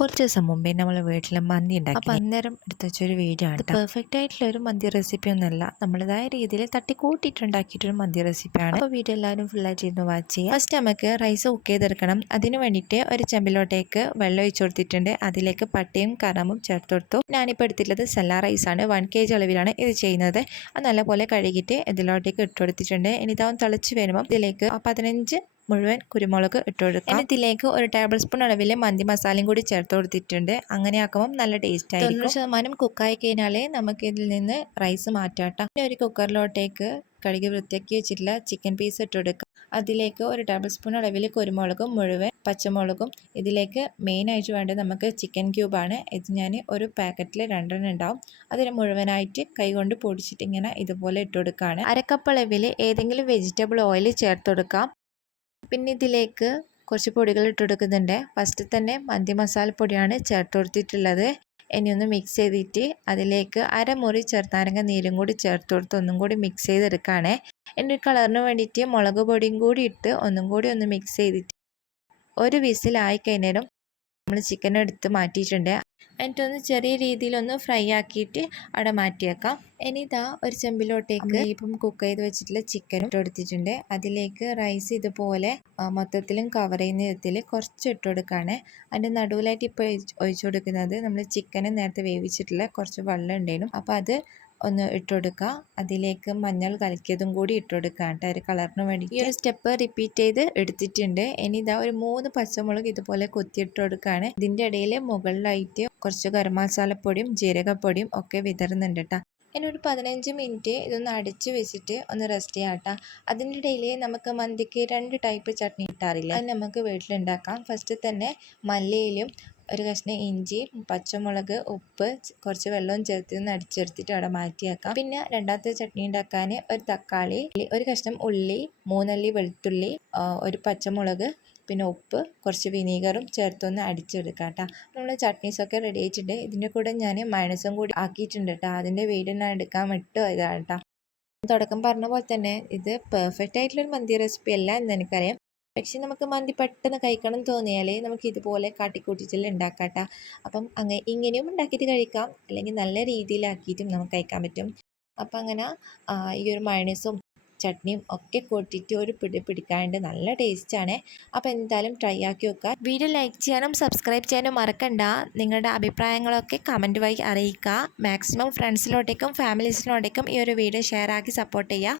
കുറച്ച് ദിവസം മുമ്പേ നമ്മൾ വീട്ടിൽ മന്തി ഉണ്ടാക്കി അപ്പം അന്നേരം എടുത്ത് വെച്ചൊരു വീഡിയോ ആണ് പെർഫെക്റ്റ് ആയിട്ടുള്ള ഒരു മന്തി റെസിപ്പി ഒന്നുമല്ല നമ്മളതായ രീതിയിൽ തട്ടി കൂട്ടിയിട്ടുണ്ടാക്കിയിട്ടൊരു മന്തി റെസിപ്പിയാണ് അപ്പോൾ വീഡിയോ എല്ലാവരും ഫുള്ളായിട്ട് ഇരുന്ന് വാച്ച് ചെയ്യുക ഫസ്റ്റ് നമുക്ക് റൈസ് കുക്ക് ചെയ്തെടുക്കണം. അതിന് വേണ്ടിയിട്ട് ഒരു ചെമ്പിലോട്ടേക്ക് വെള്ളം ഒഴിച്ചു കൊടുത്തിട്ടുണ്ട്. അതിലേക്ക് പട്ടയും കറമും ചേർത്ത് കൊടുത്തു. ഞാനിപ്പോൾ എടുത്തിട്ടുള്ളത് സെല്ല റൈസാണ് വൺ കെ ജി അളവിലാണ് ഇത് ചെയ്യുന്നത്. അത് നല്ലപോലെ കഴുകിയിട്ട് ഇതിലോട്ടേക്ക് ഇട്ട് കൊടുത്തിട്ടുണ്ട്. ഇനി ഇതാവും തിളച്ച് വരുമ്പം ഇതിലേക്ക് പതിനഞ്ച് മുഴുവൻ കുരുമുളക് ഇട്ട് കൊടുക്കാം ഇതിലേക്ക് ഒരു ടേബിൾ സ്പൂൺ അളവിൽ മന്തി മസാലയും കൂടി ചേർത്ത് കൊടുത്തിട്ടുണ്ട്. അങ്ങനെ ആക്കുമ്പോൾ നല്ല ടേസ്റ്റ് ആയിരിക്കും. തൊണ്ണൂറ് ശതമാനം കുക്കായി കഴിഞ്ഞാലേ നമുക്ക് ഇതിൽ നിന്ന് റൈസ് മാറ്റാട്ടാം പിന്നെ ഒരു കുക്കറിലോട്ടേക്ക് കഴുകി വൃത്തിയാക്കി വെച്ചിട്ടുള്ള ചിക്കൻ പീസ് ഇട്ട് കൊടുക്കുക അതിലേക്ക് ഒരു ടേബിൾ സ്പൂൺ അളവിൽ കുരുമുളകും മുഴുവൻ പച്ചമുളകും. ഇതിലേക്ക് മെയിനായിട്ട് വേണ്ടത് നമുക്ക് ചിക്കൻ ക്യൂബാണ് ഇത് ഞാൻ ഒരു പാക്കറ്റിൽ രണ്ടെണ്ണം ഉണ്ടാവും. അതിന് മുഴുവനായിട്ട് കൈകൊണ്ട് പൊടിച്ചിട്ട് ഇങ്ങനെ ഇതുപോലെ ഇട്ട് കൊടുക്കുകയാണ് അരക്കപ്പ് അളവിൽ ഏതെങ്കിലും വെജിറ്റബിൾ ഓയിൽ ചേർത്ത് കൊടുക്കാം. പിന്നെ ഇതിലേക്ക് കുറച്ച് പൊടികൾ ഇട്ട് കൊടുക്കുന്നുണ്ട് ഫസ്റ്റ് തന്നെ മന്തി മസാലപ്പൊടിയാണ് ചേർത്ത് കൊടുത്തിട്ടുള്ളത്. ഇനി ഒന്ന് മിക്സ് ചെയ്തിട്ട് അതിലേക്ക് അരമുറി ചെറുനാരങ്ങ നീരും കൂടി ചേർത്ത് കൊടുത്ത് ഒന്നും കൂടി മിക്സ് ചെയ്തെടുക്കുകയാണ് എന്റെ കളറിന് വേണ്ടിയിട്ട് മുളക് പൊടിയും കൂടി ഇട്ട് ഒന്നും കൂടി ഒന്ന് മിക്സ് ചെയ്തിട്ട് ഒരു വിസിലായി കഴിഞ്ഞാലും നമ്മൾ ചിക്കൻ എടുത്ത് മാറ്റിയിട്ടുണ്ട്. എന്നിട്ടൊന്ന് ചെറിയ രീതിയിൽ ഒന്ന് ഫ്രൈ ആക്കിയിട്ട് അവിടെ മാറ്റിയേക്കാം. ഇനി ഇതാ ഒരു ചെമ്പിലോട്ടേക്ക് ഇപ്പം കുക്ക് ചെയ്ത് വെച്ചിട്ടുള്ള ചിക്കനും ഇട്ട് കൊടുത്തിട്ടുണ്ട്. അതിലേക്ക് റൈസ് ഇതുപോലെ മൊത്തത്തിലും കവർ ചെയ്യുന്ന വിധത്തിൽ കുറച്ച് ഇട്ട് കൊടുക്കുകയാണ് അതിന്റെ നടുവിലായിട്ട് ഇപ്പോൾ ഒഴിച്ചു കൊടുക്കുന്നത് നമ്മൾ ചിക്കന് നേരത്തെ വേവിച്ചിട്ടുള്ള കുറച്ച് വെള്ളം ഉണ്ടായിരുന്നു അപ്പോൾ അത് ഒന്ന് ഇട്ട് കൊടുക്കുക അതിലേക്ക് മഞ്ഞൾ കലക്കിയതും കൂടി ഇട്ട് കൊടുക്കുക കേട്ടോ. ഒരു കളറിന് വേണ്ടി ഈ ഒരു സ്റ്റെപ്പ് റിപ്പീറ്റ് ചെയ്ത് എടുത്തിട്ടുണ്ട്. ഇനി ഇതാ ഒരു മൂന്ന് പച്ചമുളക് ഇതുപോലെ കൊത്തിയിട്ട് കൊടുക്കുകയാണ് ഇതിന്റെ ഇടയിൽ മുകളിലായിട്ട് കുറച്ച് ഗരം മസാലപ്പൊടിയും ജീരകപ്പൊടിയും ഒക്കെ വിതറുന്നുണ്ട് കേട്ടോ. ഇനി ഒരു പതിനഞ്ച് മിനിറ്റ് ഇതൊന്ന് അടിച്ച് വെച്ചിട്ട് ഒന്ന് റെസ്റ്റ് ചെയ്യാം കേട്ടോ. അതിന്റെ ഇടയിൽ നമുക്ക് മന്തിക്ക് രണ്ട് ടൈപ്പ് ചട്നി ഇട്ടാറില്ല അത് നമുക്ക് വീട്ടിലുണ്ടാക്കാം. ഫസ്റ്റ് തന്നെ മല്ലിയിലും ഒരു കഷ്ണം ഇഞ്ചി പച്ചമുളക് ഉപ്പ് കുറച്ച് വെള്ളവും ചേർത്ത് ഒന്ന് അടിച്ചെടുത്തിട്ട് അവിടെ മാറ്റി വെക്കാം പിന്നെ രണ്ടാമത്തെ ചട്നി ഉണ്ടാക്കാൻ ഒരു തക്കാളി ഒരു കഷ്ണം ഉള്ളി മൂന്നല്ലി വെളുത്തുള്ളി ഒരു പച്ചമുളക് പിന്നെ ഉപ്പ് കുറച്ച് വിനീഗറും ചേർത്തൊന്ന് അടിച്ചെടുക്കാം കേട്ടോ. നമ്മൾ ചട്നീസൊക്കെ റെഡി ആയിട്ടുണ്ട്. ഇതിന്റെ കൂടെ ഞാൻ മയണസും കൂടി ആക്കിയിട്ടുണ്ട് കേട്ടോ. അതിന്റെ വീട് ഞാൻ എടുക്കാൻ വിട്ടു ഇതാണ് കേട്ടോ. തുടക്കം പറഞ്ഞ പോലെ തന്നെ ഇത് പെർഫെക്റ്റ് ആയിട്ടുള്ളൊരു മന്തി റെസിപ്പി അല്ല എന്ന് എനിക്കറിയാം. പക്ഷെ നമുക്ക് മന്തി പെട്ടെന്ന് കഴിക്കണം തോന്നിയാൽ നമുക്ക് ഇതുപോലെ കാട്ടിക്കൂട്ടിച്ചെല്ലാം ഉണ്ടാക്കാട്ട അപ്പം അങ്ങനെ ഇങ്ങനെയും ഉണ്ടാക്കിയിട്ട് കഴിക്കാം. അല്ലെങ്കിൽ നല്ല രീതിയിലാക്കിയിട്ടും നമുക്ക് കഴിക്കാൻ പറ്റും. അപ്പം അങ്ങനെ ഈ ഒരു മയണീസും ചട്നിയും ഒക്കെ കൂട്ടിയിട്ട് ഒരു പിടി പിടിക്കാണ്ട് നല്ല ടേസ്റ്റാണ്. അപ്പോൾ എന്തായാലും ട്രൈ ആക്കി വെക്കുക വീഡിയോ ലൈക്ക് ചെയ്യാനും സബ്സ്ക്രൈബ് ചെയ്യാനും മറക്കണ്ട. നിങ്ങളുടെ അഭിപ്രായങ്ങളൊക്കെ കമന്റ് വഴി അറിയിക്കുക. മാക്സിമം ഫ്രണ്ട്സിലോട്ടേക്കും ഫാമിലീസിലോട്ടേക്കും ഈ ഒരു വീഡിയോ ഷെയർ ആക്കി സപ്പോർട്ട് ചെയ്യുക.